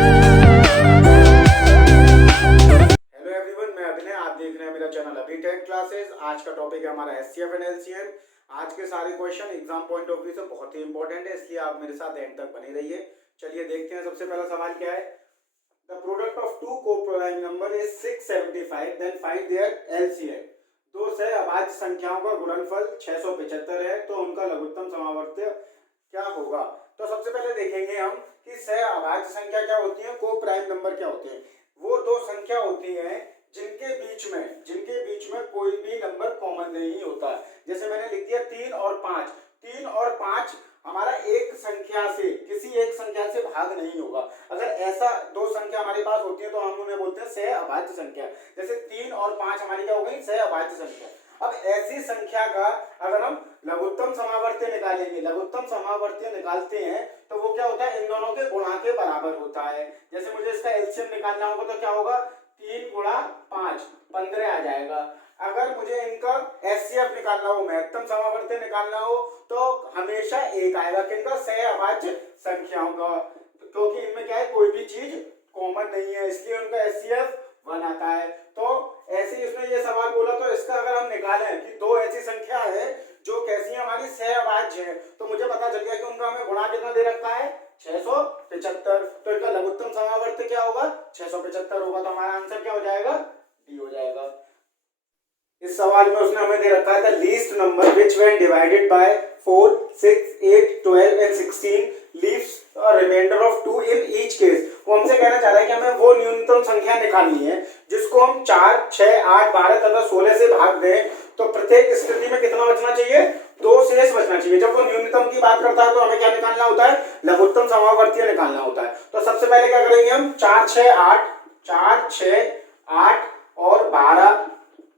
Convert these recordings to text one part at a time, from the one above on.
Hello everyone, मैं अभिनय। आप देख रहे हैं मेरा चैनल अभी टेक क्लासेस। आज का टॉपिक है हमारा एचसीएफ एंड एलसीएम। आज के सारे question exam point of view से बहुत ही इंपॉर्टेंट है, इसलिए आप मेरे साथ एंड तक बने रहिए। चलिए देखते हैं। सबसे पहला सवाल क्या है। The product of two coprime number is 675, then find their LCM. दो सहअभाज्य संख्याओं का गुणनफल 675 है, तो उनका लघुत्तम समावर्त्य क्या होगा। तो सबसे पहले देखेंगे हम कि सहअभाज्य संख्या क्या होती है, कोप्राइम नंबर क्या होते हैं। वो दो संख्या होती हैं जिनके बीच में कोई भी नंबर कॉमन नहीं होता। जैसे मैंने लिख दिया 3 और 5। 3 और 5 हमारा एक संख्या से, किसी एक संख्या से भाग नहीं होगा। अगर ऐसा दो संख्या हमारे पास होती है तो हम उन्हें बोलते हैं सहअभाज्य संख्या। जैसे 3 और 5 हमारी क्या हो गई, सहअभाज्य संख्या। अब ऐसी संख्या का अगर हम लघुत्तम समावर्त्य निकालेंगे, लघुत्तम समावर्त्य निकालते हैं तो वो क्या होता है, इन दोनों के गुणा के बराबर होता है। जैसे मुझे इसका एलसीएम निकालना होगा तो क्या होगा, 3 गुणा 5 15 आ जाएगा। अगर मुझे इनका एचसीएफ निकालना हो, महत्तम समावर्त्य निकालना हो, तो हमेशा एक आएगा किनका, सहअभाज्य संख्याओं का, क्योंकि इनमें क्या है, कोई भी चीज कॉमन नहीं है, इसलिए उनका एचसीएफ 1 आता है। तो ऐसे इसमें ये सवाल बोला, तो इसका अगर हम निकालें कि दो ऐसी संख्या है जो कैसी है, हमारी सहअभाज्य है, तो मुझे पता चल गया कि उनका हमें गुणा कितना दे रखा है, 675। तो इनका लघुत्तम समावर्त्य क्या होगा, 675 होगा। तो हमारा आंसर क्या हो जाएगा, डी हो जाएगा। इस सवाल में उसने हमें दे रखा है the least number which when divided by 4, 6, 8, 12 and 16 leaves a remainder of 2 in each case. वो हमसे कहना चाह रहा है कि हमें वो न्यूनतम संख्या निकालनी है जिसको हम 4, 6, 8, 12 तथा 16 से भाग दें, तो प्रत्येक स्थिति में कितना बचना चाहिए, 2 शेष बचना चाहिए। जब वो न्यूनतम की बात करता है तो हमें क्या निकालना होता है, लघुत्तम समावर्तीय निकालना होता है। तो सबसे पहले क्या करेंगे हम, 4, 6, 8 और 12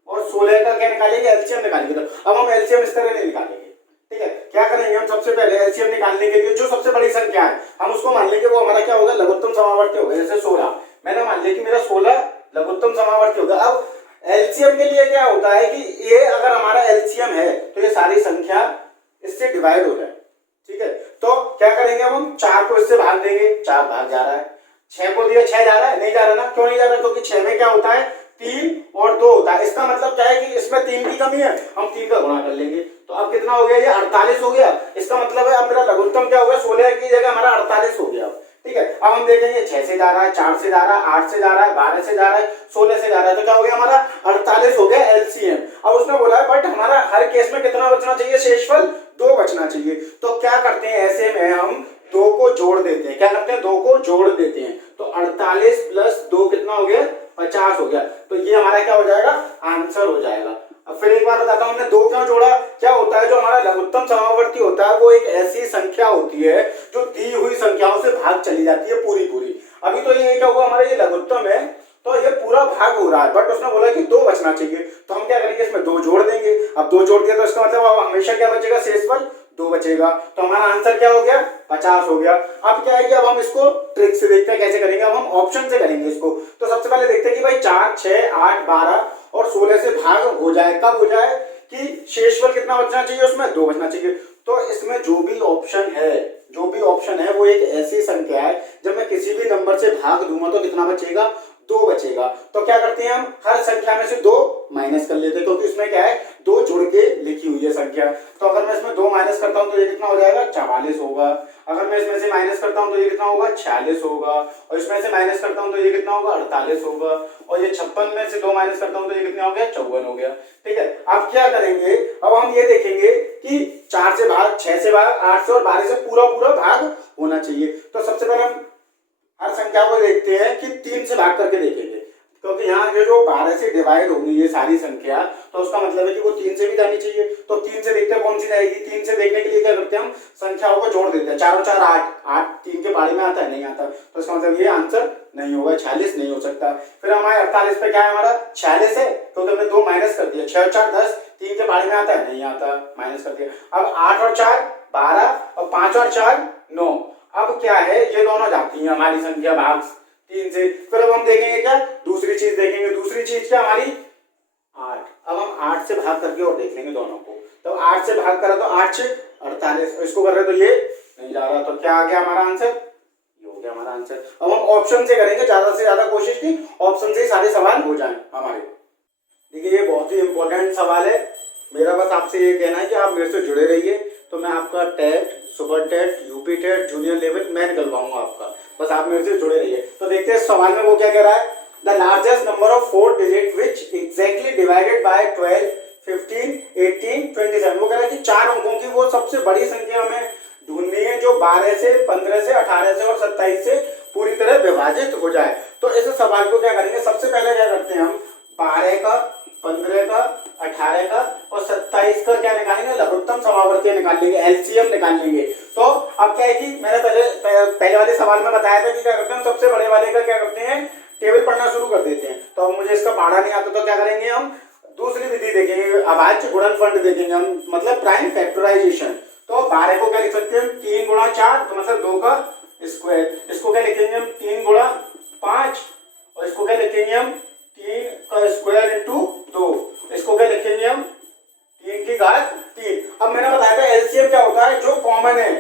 और 16 का क्या निकालेंगे, एलसीएम निकालेंगे। तो अब हम एलसीएम इस तरह नहीं निकालेंगे, ठीक है। क्या करेंगे हम, सबसे पहले एलसीएम निकालने के लिए जो सबसे बड़ी संख्या है हम उसको मान लेंगे, वो हमारा क्या होगा, लघुत्तम समावर्ती होगा। जैसे 16 मैंने मान लिया कि मेरा 16 लघुत्तम समावर्ती होगा। अब एलसीएम के लिए क्या होता है कि ये अगर हमारा एलसीएम है तो ये सारी संख्या इससे डिवाइड हो जाए, ठीक है। तो क्या करेंगे हम 4 को इससे भाग देंगे, 4 भाग जा रहा है। 6 को दिया, 6 जा रहा है, नहीं जा रहा ना, क्यों नहीं जा रहा, क्योंकि 6 में क्या होता है, 3 और 2 होता है। इसका मतलब क्या है कि इसमें 3 की कमी है, हम 3 का गुणा कर लेंगे। तो अब कितना हो गया, ये 48 हो गया। इसका मतलब है अब मेरा लघुत्तम क्या हो गया, 16 की जगह हमारा 48 हो गया, ठीक है। अब हम देखेंगे 6 से जा रहा है, 4 से जा रहा है, 8 से जा रहा है, 12 से जा रहा है, 16 से जा रहा है, तो क्या हो गया, हमारा 48 हो गया एलसीएम। अब उसने बोला है बट हमारा हर केस में कितना बचना चाहिए, शेषफल 2 बचना चाहिए। तो क्या करते हैं, ऐसे में हम 2 को जोड़ देते हैं। क्या करते हैं, 2 को जोड़ देते हैं। तो 48 प्लस 2 कितना हो गया, 50 हो गया। तो ये हमारा क्या हो जाएगा, आंसर हो जाएगा। अब फिर एक बार बताता हूं हमने 2 क्यों जोड़ा। क्या होता है, जो हमारा लघुत्तम समावर्ती होता है वो एक ऐसी संख्या होती है जो दी हुई संख्याओं से भाग चली जाती है पूरी पूरी। अभी तो ये क्या हुआ, हमारा ये लघुत्तम है तो ये पूरा भाग हो रहा है, बट उसने बोला कि 2 बचना चाहिए। तो हम क्या करेंगे, इसमें 2 जोड़ देंगे। अब 2 जोड़ दिया तो इसका मतलब अब हमेशा क्या बचेगा, शेषफल 2 बचेगा। तो हमारा आंसर क्या हो गया, 50 हो गया। अब क्या है कि अब हम इसको ट्रिक से देखते हैं कैसे करेंगे। अब हम ऑप्शन से करेंगे इसको। तो सबसे पहले देखते हैं कि भाई 4, 6, 8, 12 और 16 से भाग हो जाए। कब हो जाए कि शेषफल कितना बचना चाहिए, उसमें 2 बचना चाहिए। तो इसमें जो भी ऑप्शन है वो एक ऐसी संख्या है जब मैं किसी भी नंबर से भाग दूंगा तो कितना बचेगा, 2 बचेगा। तो क्या करते हैं हम, हर संख्या में से 2 माइनस कर लेते हैं, क्योंकि इसमें क्या है, 2 जुड़ के लिखी हुई है संख्या। तो अगर मैं इसमें 2 माइनस करता हूं तो ये कितना हो जाएगा, 44 होगा। अगर मैं इसमें से माइनस करता हूं तो ये कितना होगा, 46 होगा। और इसमें से माइनस करता हूं तो ये कितना होगा, 48 होगा। और ये 56 में से 2 माइनस करता हूं तो ये कितना हो गया, 54 हो गया, ठीक है। अब क्या करेंगे, अब हम ये देखेंगे कि 4 से भाग, 6 से भाग, 8 से और 12 से पूरा भाग होना चाहिए। तो सबसे पहले हम हर संख्या को देखते हैं कि 3 से भाग करके देखेंगे, क्योंकि यहाँ जो 12 से डिवाइड होगी ये सारी संख्या, तो उसका मतलब है कि वो 3 से भी जानी चाहिए। तो 3 से देखते हैं कौन सी जाएगी। 3 से देखने के लिए क्या करते हैं, हम संख्याओं को जोड़ देते हैं। 4 और 4 8, 8 3 के पारी में आता है, नहीं आता। तो इसका मतलब ये आंसर नहीं होगा, 46 नहीं हो सकता। फिर हमारे 48 पे क्या है, हमारा 46 है, क्योंकि हमने 2 माइनस कर दिया। 6 और 4 10, 3 के पारी में आता है, नहीं आता, माइनस कर दिया। अब 8 और 4 12 और 5 और 4 9। अब क्या है, ये दोनों जाती हैं हमारी संख्या भाग 3 से। फिर अब हम देखेंगे क्या, दूसरी चीज देखेंगे। दूसरी चीज क्या हमारी 8। अब हम 8 से भाग करके और देख लेंगे दोनों को। तो 8 से भाग करा तो 8 से 48, इसको कर रहे तो ये नहीं जा रहा। तो क्या आ गया हमारा आंसर, ये हो गया हमारा आंसर। अब हम ऑप्शन से करेंगे, ज्यादा से ज्यादा कोशिश की ऑप्शन से ही सारे सवाल हो जाएं हमारे। देखिए ये बहुत ही इंपॉर्टेंट सवाल है, मेरा बस आपसे ये कहना है कि आप मेरे से जुड़े रहिए, तो मैं आपका TET, super TET, UP TET, junior level मैं निकलवाऊंगा आपका, बस आप मेरे से जुड़े रहिए। तो देखते हैं इस सवाल में वो क्या कह रहा है। The largest number of 4 digit which exactly divided by 12, 15, 18, 27, वो कह रहा है कि 4 अंकों की वो सबसे बड़ी संख्या हमें ढूंढनी है जो 12 से, 15 से, 18 से और 27 से पूरी तरह विभाजित हो जाए। तो इस सवाल को क्या करेंगे, सबसे पहले क्या करते हैं हम 12 का, 15 का, 18 का और 27 का क्या निकालेंगे, लघुत्तम समावर्ती निकाल लेंगे, एलसीएम निकाल लेंगे। तो अब क्या है कि मैंने पहले वाले सवाल में बताया था कि क्या करते हैं, सबसे बड़े वाले का क्या करते हैं, टेबल पढ़ना शुरू कर देते हैं। तो अब मुझे इसका पढ़ा नहीं आता तो क्या करेंगे, हम दूसरी विधि देखेंगे, अभाज्य गुणनफल देखेंगे हम, मतलब प्राइम फैक्टराइजेशन। तो 12 को क्या लिख सकते हैं, 3 गुणा 4, तो मतलब 2 का स्क्वायर। इसको क्या लिखेंगे हम, 3 गुणा 5, और इसको क्या लिखेंगे हम, 3 का स्क्वायर इंटू 2। इसको क्या लिखेंगे हम, 3 की घात 3। अब मैंने बताया था एलसीएम क्या होता है, जो कॉमन है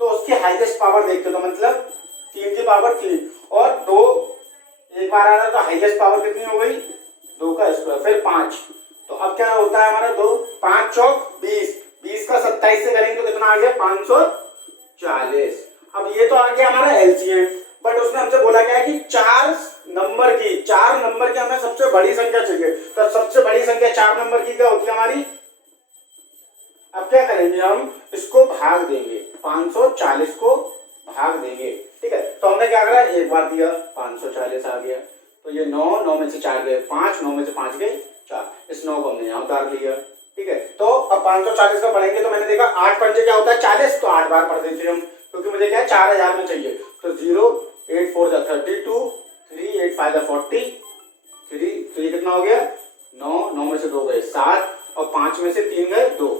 तो उसकी हाईएस्ट पावर देखते, तो मतलब 3 की पावर 3 और 2 एक बार आ रहा है, तो हाईएस्ट पावर कितनी हो गई, 2 का स्क्वायर, फिर 5। तो अब क्या होता है हमारा 2, 5 चौक 20, 20 का 27 से करेंगे तो कितना आ गया, 540। अब ये तो आ गया हमारा एलसीएम, बट उसने हमसे बोला क्या है कि 4 नंबर की हमें सबसे बड़ी संख्या चाहिए। तो सबसे बड़ी संख्या 4 नंबर की क्या होती है हमारी। अब क्या करेंगे, हम इसको भाग देंगे, 540 को भाग देंगे, ठीक है। तो हमने क्या करा, एक बार दिया 540 आ गया, तो ये 9, 9 में से 4 गए 5, 9 में से 5 गए 4, इस 9 को हमने यहाँ उतार लिया, ठीक है। तो अब 540 का पढ़ेंगे तो मैंने देखा 8 पंजे क्या होता है 40, तो 8 बार पढ़ देते हम, क्योंकि मुझे क्या है 4000 में चाहिए। तो 0, 8 4 32, 3 8 5 40, 3, तो ये कितना हो गया 9, 9 में से 2 गए 7 और 5 में से 3 गए 2।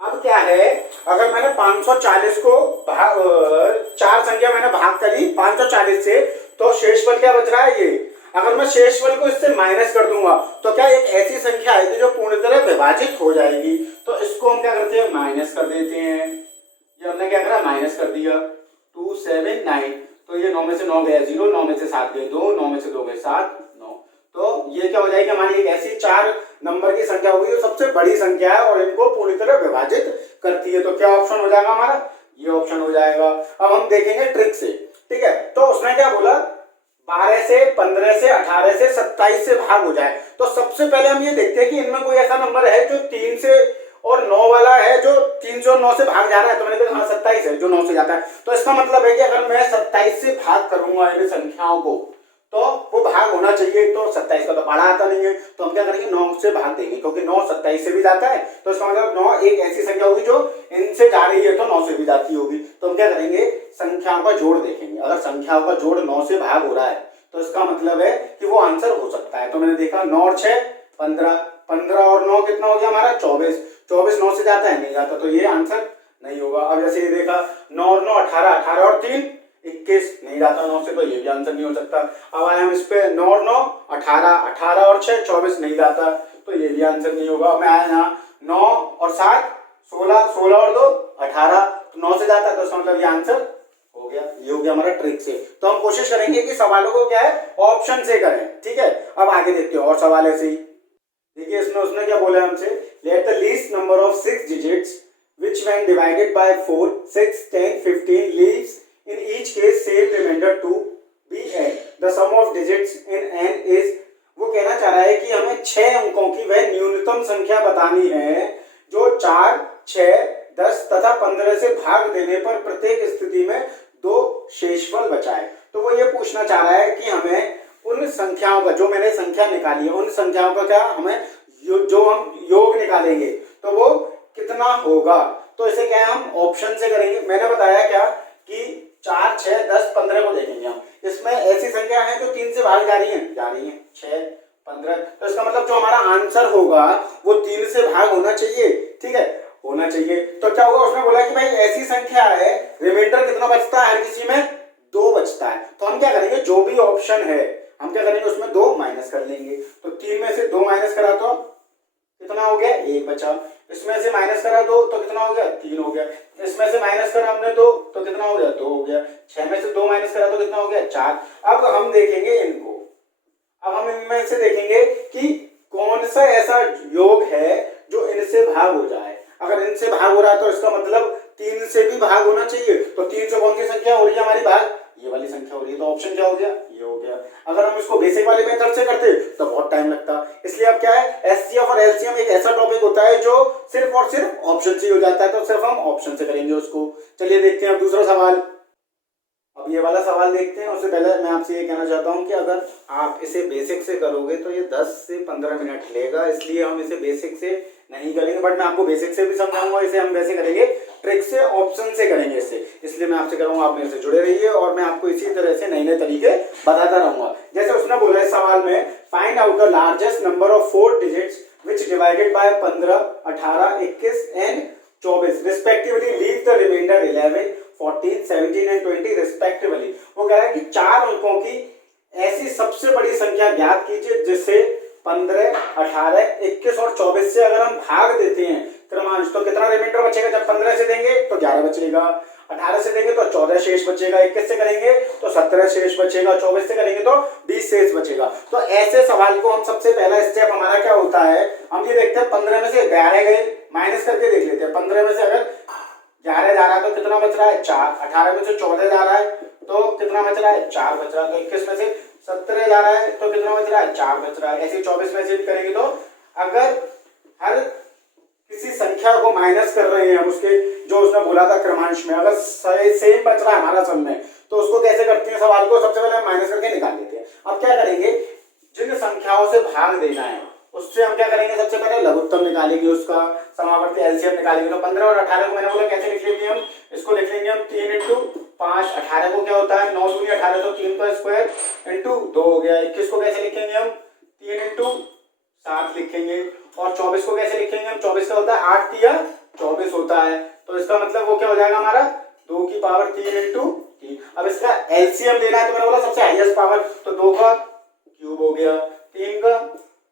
अब क्या है, अगर मैंने 540 को 4 संख्या मैंने भाग करी 540 से, तो शेषफल क्या बच रहा है ये। अगर मैं शेषफल को इससे माइनस कर दूंगा तो क्या एक ऐसी संख्या आएगी जो पूर्ण तरह विभाजित हो जाएगी। तो इसको हम क्या करते हैं, माइनस कर देते हैं। ये हमने क्या करा, माइनस कर दिया 2 7 9, तो ये 9 में से 9 गया 0, 9 में से 7 गए 2, 9 में से 2 गए 7 9। तो ये क्या हो जाएगी हमारी एक ऐसी 4 नंबर की संख्या होगी जो सबसे बड़ी संख्या है और इनको पूरी तरह विभाजित करती है। तो क्या ऑप्शन हो जाएगा हमारा, ये ऑप्शन हो जाएगा। अब हम देखेंगे ट्रिक से, ठीक है। तो उसने क्या बोला, 12 से, 15 से, 18 से, 27 से भाग हो जाए। तो सबसे पहले हम ये देखते हैं कि इनमें कोई ऐसा नंबर है जो 3 से और 9 वाला है, जो 3 से और 9 से भाग जा रहा है। तो मैंने कहा हाँ 27 है जो 9 से जाता है। तो इसका मतलब है कि अगर मैं 27 से भाग करूंगा इन संख्याओं को तो वो भाग होना चाहिए। तो 27 का तो पढ़ा आता नहीं है, तो हम क्या करेंगे 9 से भाग देंगे, क्योंकि 9 27 से भी जाता है। तो इसका मतलब 9 एक ऐसी संख्या होगी जो इनसे जा रही है तो 9 से भी जाती होगी। तो हम क्या करेंगे, संख्याओं का जोड़ देखेंगे। अगर संख्याओं का जोड़ 9 से भाग हो रहा है तो इसका मतलब है कि वो आंसर हो सकता है। तो मैंने देखा 9 और 6 15, 15 और 9 कितना हो गया हमारा 24, 24 9 से जाता है, नहीं जाता, तो ये आंसर नहीं होगा। अब जैसे ये देखा 9 और 9 18, 18 और 3 21, नहीं जाता 9 से, तो ये भी आंसर नहीं हो सकता। अब आए हम इस पे 9 और 9 18, 18 और 6 24, नहीं जाता, तो ये भी आंसर नहीं होगा। मैं आया यहाँ 9 और 7 16, 16 और 2 18, तो 9 से जाता, तो इसका मतलब ये आंसर हो गया। ये हो गया हमारा ट्रिक से। तो हम कोशिश करेंगे कि सवालों को क्या है ऑप्शन से करें, ठीक है। अब आगे देखते हैं और सवाल ऐसे ही। देखिए इसमें उसने क्या बोला हमसे, let the least number of 6 digits which when divided by 4, 6, 10, 15 leaves in each case same remainder to be n. The sum of digits in n is, वो कहना चाह रहा है कि हमें 6 अंकों की वह न्यूनतम संख्या बतानी है जो 4, 6, 10 तथा 15 से भाग देने पर प्रत्येक स्थिति में 2 शेषफल बचाए। तो वो ये पूछना चाह रहा है कि हमें उन संख्याओं का, जो मैंने संख्या निकाली है उन संख्याओं का क्या हमें जो हम योग निकालेंगे तो वो कितना होगा। तो इसे क्या है हम ऑप्शन से करेंगे। मैंने बताया क्या कि 4, 6, 10, 15 को देखेंगे हम। इसमें ऐसी संख्या है जो 3 से भाग जा रही है 6, 15, तो इसका मतलब जो हमारा आंसर होगा वो 3 से भाग होना चाहिए, ठीक है, होना चाहिए। तो क्या होगा, उसने बोला कि भाई ऐसी संख्या है, रिमाइंडर कितना बचता है, हर किसी में 2 बचता है। तो हम क्या करेंगे, जो भी ऑप्शन है हम क्या करेंगे उसमें 2 माइनस कर लेंगे। तो 3 में से 2 माइनस करा तो कितना हो गया, 1 बचा। इसमें से माइनस करा 2 तो कितना हो गया 3 हो गया, इसमें से माइनस करा हमने 2 तो कितना हो गया 2 हो गया, 6 में से 2 माइनस करा तो कितना हो गया 4। अब हम देखेंगे इनको, अब हम इनमें से देखेंगे कि कौन सा ऐसा योग है जो इनसे भाग हो जाए। अगर इनसे भाग हो रहा है तो इसका मतलब 3 से भी भाग होना चाहिए, तो 3 से कौन सी संख्या हो रही है हमारी भाग, ये वाली संख्या हो रही है, तो ऑप्शन क्या हो गया ये हो गया। अगर हम इसको बेसिक वाले मेथड से करते तो बहुत टाइम लगता, इसलिए अब क्या है एचसीएफ और एलसीएम एक ऐसा टॉपिक होता है जो सिर्फ और सिर्फ ऑप्शन से ही हो जाता है, तो सिर्फ हम ऑप्शन से करेंगे उसको। चलिए देखते हैं अब दूसरा सवाल। अब ये वाला सवाल देखते हैं, उससे पहले मैं आपसे ये कहना चाहता हूँ कि अगर आप इसे बेसिक से करोगे तो ये 10 से 15 मिनट लेगा, इसलिए हम इसे बेसिक से नहीं करेंगे, बट मैं आपको बेसिक से भी समझाऊंगा। इसे हम वैसे करेंगे ट्रिक से, ऑप्शन से करेंगे इसे, इसलिए मैं आपसे कह रहा हूँ आप मेरे से जुड़े रहिए और मैं आपको इसी तरह से नए नए तरीके बताता रहूंगा। जैसे उसने बोला है सवाल में, find out the largest number of 4 digits which divided by 15, 18, 21 and 24 respectively leave the remainder 11, 14, 17 and 20 respectively. वो कह रहा है कि 4 अंकों की ऐसी सबसे बड़ी संख्या ज्ञात कीजिए जिससे 15, 18, 21 और 24 से अगर हम भाग देते हैं क्रमांश तो कितना रिमाइंडर बचेगा। जब 15 से देंगे तो 11 बचेगा, 18 से देंगे तो 14 शेष बचेगा, 21 से करेंगे तो 17 शेष बचेगा, 24 से करेंगे तो 20 शेष बचेगा। तो ऐसे सवाल को हम सबसे पहला स्टेप हमारा क्या होता है, हम ये देखते हैं 15 में से 11 गए, माइनस करके देख लेते हैं। 15 में से अगर 11 जा रहा है तो कितना बच रहा है 4, 18 में से 14 जा रहा है तो कितना बच रहा है 4 बच रहा है, तो 21 में से 17 जा रहा है तो कितना बच रहा है 4 बच रहा है। ऐसे 24 में से भी करेंगे तो अगर हर किसी संख्या को माइनस कर रहे हैं हम उसके जो उसने बोला था क्रमांश में, अगर सेम बच रहा है हमारा सम में, तो उसको कैसे करते हैं सवाल को, सबसे पहले हम माइनस करके निकाल लेते हैं। अब क्या करेंगे, जिन संख्याओं से भाग देना है उससे हम क्या करेंगे, सबसे पहले लघुत्तम निकालेंगे, उसका समावर्ती एलसीएम निकालेंगे। तो 15 और 18 को मैंने बोला कैसे लिख लेंगे हम, इसको लिख लेंगे हम 3 इंटू 5, 18 को क्या होता है 9 दूनी 18 तो 3 का स्क्वायर इंटू 2 हो गया। 21 को कैसे लिखेंगे हम 3 इंटू 7 लिखेंगे, और 24 को कैसे लिखेंगे हम, 24 का होता है 8 तिया 24 होता है, तो इसका मतलब वो क्या हो जाएगा हमारा 2 की पावर 3 इंटू 3। अब इसका एलसीएम लेना है तो मैंने बोला सबसे हाईएस्ट पावर, तो 2 का क्यूब हो गया, 3 का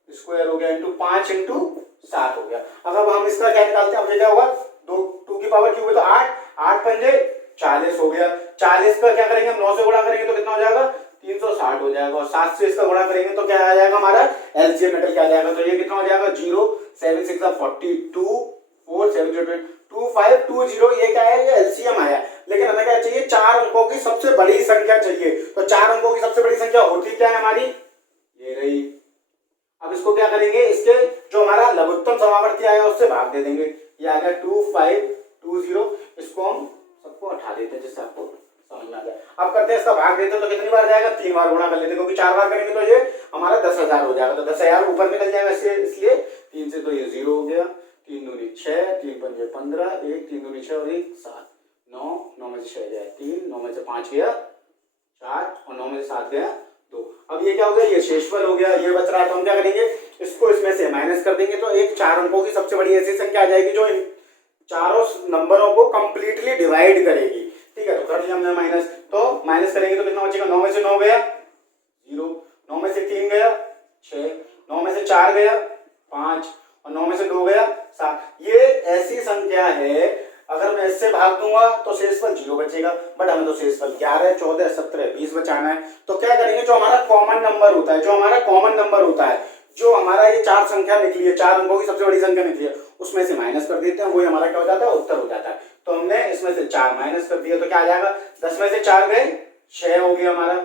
स्क्वायर हो गया इंटू 5 इंटू 7 हो गया। अब हम इसका क्या निकालते हैं, अब ये क्या होगा 2 की पावर क्यूब है तो 8, 8 पंजे 40 हो गया। 40 का क्या करेंगे हम 9 से गुणा करेंगे तो कितना हो जाएगा 360 हो जाएगा, और 7 से इसका गुणा करेंगे तो क्या आ जाएगा हमारा एलसीएम निकल के आ जाएगा। तो ये कितना हो जाएगा 0, 7 6 42, 4 7 2520, ये क्या है ये एलसीएम आया। लेकिन हमें क्या चाहिए 4 अंकों की सबसे बड़ी संख्या चाहिए, तो 4 अंकों की सबसे बड़ी संख्या होती क्या है हमारी, ये रही। अब इसको क्या करेंगे, इसके जो हमारा लघुत्तम समावर्ती आया उससे भाग दे देंगे, ये आ गया 2520, इसको हम सबको हटा देते हैं जिससे आपको समझ में आ जाए। अब करते हैं इसका भाग देते हैं तो कितनी बार जाएगा 3 बार गुणा कर लेते हैं, क्योंकि 4 बार करेंगे तो ये हमारा 10,000 हो जाएगा, तो 10,000 ऊपर निकल जाएगा, इसलिए 3 से तो ये 0 हो गया, 3 दूनी 6, 3 पंजे 15, 1 3 दूनी 6 और 1 7, 9, 9 में से 6 जाए 3, 9 में से 5 गया 4 और 9 में से 7 गया 2। अब ये क्या हो गया, ये शेषफल हो गया, ये बच रहा है, तो हम क्या करेंगे इसको इसमें से माइनस कर देंगे, तो एक 4 अंकों की सबसे बड़ी ऐसी संख्या आ जाएगी जो इन चारों नंबरों को कंप्लीटली डिवाइड करेगी। ठीक है, तो कर लिया हमने माइनस, तो माइनस करेंगे तो कितना बचेगा, 9 में से 9 गया 0, 9 में से 3 गया 6, 9 में से 4 गया 5 और 9 में से 2 गया 7। ये ऐसी संख्या है अगर मैं इससे भाग दूंगा तो शेषफल 0 बचेगा, बट हमें तो शेषफल 11, 14, 17, 20 बचाना है। तो क्या करेंगे, जो हमारा कॉमन नंबर होता है, जो हमारा ये 4 संख्या निकली है, 4 अंकों की सबसे बड़ी संख्या निकली है, उसमें से माइनस कर देते हैं, वही हमारा क्या हो जाता है उत्तर हो जाता है। तो हमने इसमें से 4 माइनस कर दिया तो क्या आ जाएगा, 10 में से 4 गए 6 हो गया हमारा,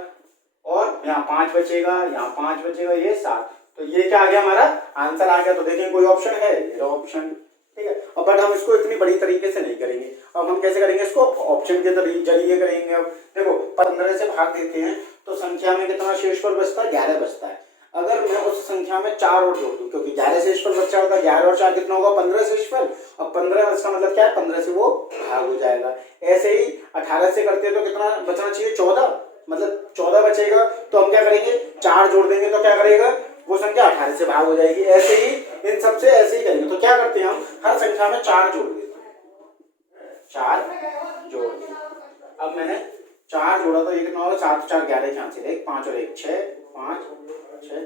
और यहाँ 5 बचेगा, यहाँ 5 बचेगा, ये 7, तो ये क्या आ गया हमारा आंसर आ गया। तो देखिए कोई ऑप्शन है, ये ऑप्शन, ठीक है। अब बट हम इसको इतनी बड़ी तरीके से नहीं करेंगे, अब हम कैसे करेंगे इसको, ऑप्शन के जरिए करेंगे। अब देखो 15 से भाग देते हैं तो संख्या में कितना शेषफल बचता है, 11 बचता है। अगर मैं उस संख्या में 4 और जोड़ दूं, क्योंकि 11 शेषफल बचा होता है, 11 और 4 कितना होगा 15 शेषफल, अब 15 इसका मतलब क्या है 15 से वो भाग हो जाएगा। ऐसे ही 18 से करते हैं तो कितना बचना चाहिए 14, मतलब 14 बचेगा, तो हम क्या करेंगे 4 जोड़ देंगे तो क्या करेगा वो संख्या 18 से भाग हो जाएगी। ऐसे ही इन सबसे ऐसे ही करेंगे, तो क्या करते हैं हम हर संख्या में 4 जोड़ देते हैं, 4 जोड़ दिए। अब मैंने 4 जोड़ा तो ये कितना होगा 7 4 11 यहाँ से 1 5 और 1 6 5 6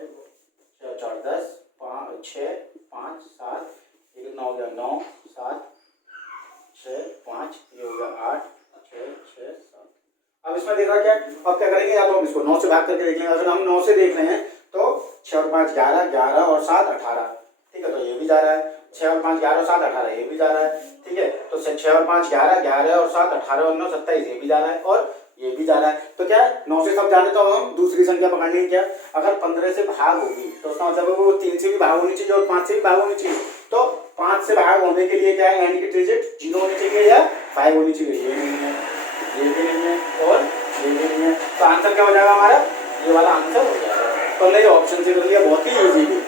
4 10 5 6 5 7 ये कितना हो गया 9 7 6 5, ये हो गया 8 6 6 7। अब इसमें देखा क्या, अब क्या करेंगे, या तो हम इसको 9 से भाग करके देख लेंगे। अगर हम 9 से देख रहे हैं तो 6 और 5 11, 11 और 7 18, ठीक है, तो ये भी जा रहा है। 6 और 5 11 और 7 18, ये भी जा रहा है, ठीक है। तो 6 और 5 11, 11 और 7 18 और 9 27, ये भी जा रहा है और ये भी जा रहा है। तो क्या है, 9 से सब जाने, तो हम दूसरी संख्या पकड़नी है। क्या, अगर 15 से भाग होगी तो उसका मतलब वो 3 से भी भाग होनी चाहिए और 5 से भी भाग होनी चाहिए। तो 5 से भाग होने के लिए क्या है, एंड की डिजिट 0 होनी चाहिए या 5 होनी चाहिए। ये नहीं है, ये भी नहीं है और ये भी नहीं है। तो आंसर क्या हो जाएगा हमारा, ये वाला आंसर हो जाएगा। तो हमने ये ऑप्शन से कर लिया, बहुत ही इजी भी।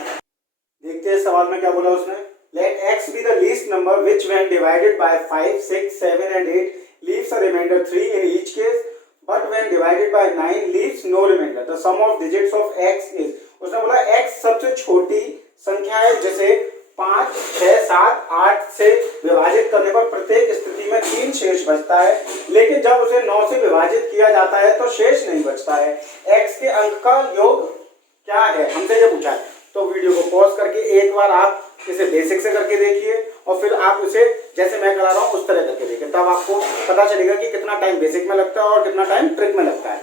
देखते हैं सवाल में क्या बोला उसने। Let x be the least number which when divided by 5 6 7 and 8 leaves a remainder 3 in each case, but when divided by 9 leaves no remainder. The sum of digits of x is, उसने बोला x सबसे छोटी संख्या है जिसे 5 6 7 8 से विभाजित करने पर प्रत्येक स्थिति में 3 शेष बचता है, लेकिन जब उसे 9 से विभाजित किया जाता है तो शेष नहीं बचता है। x के अंक का योग क्या है, हमसे ये पूछा है। तो वीडियो को पॉज करके एक बार आप इसे बेसिक से करके देखिए और फिर आप उसे जैसे मैं करा रहा हूँ उस तरह करके देखिए, तब आपको पता चलेगा कि कितना टाइम बेसिक में लगता है और कितना टाइम ट्रिक में लगता है।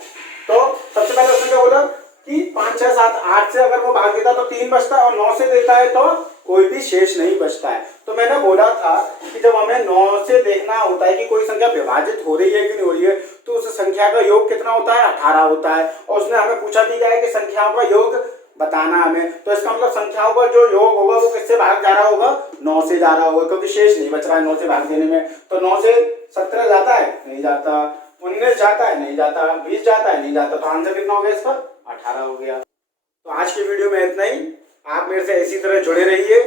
तो सबसे पहले उसने क्या बोला कि 5 6 7 8 से अगर वो भाग देता तो 3 बचता है और 9 से देता है तो कोई भी शेष नहीं बचता है। तो मैंने बोला था कि जब हमें 9 से देखना होता है कि कोई संख्या विभाजित हो रही है कि नहीं हो रही है, तो उस संख्या का योग कितना होता है, 18 होता है। और उसने हमें पूछा भी गया है कि संख्याओं का योग बताना हमें, तो इसका मतलब संख्याओं का जो योग होगा वो किससे भाग जा रहा होगा, 9 से जा रहा होगा, क्योंकि शेष नहीं बच रहा है 9 से भाग देने में। तो 9 से 17 जाता है, नहीं जाता। 19 जाता है, नहीं जाता। 20 जाता है, नहीं जाता। तो आंसर कितना हो गया इसका, 18 हो गया। तो आज की वीडियो में इतना ही। आप मेरे से इसी तरह जुड़े रहिए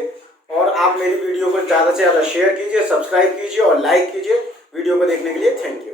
और आप मेरी वीडियो को ज़्यादा से ज़्यादा शेयर कीजिए, सब्सक्राइब कीजिए और लाइक कीजिए। वीडियो को देखने के लिए थैंक यू।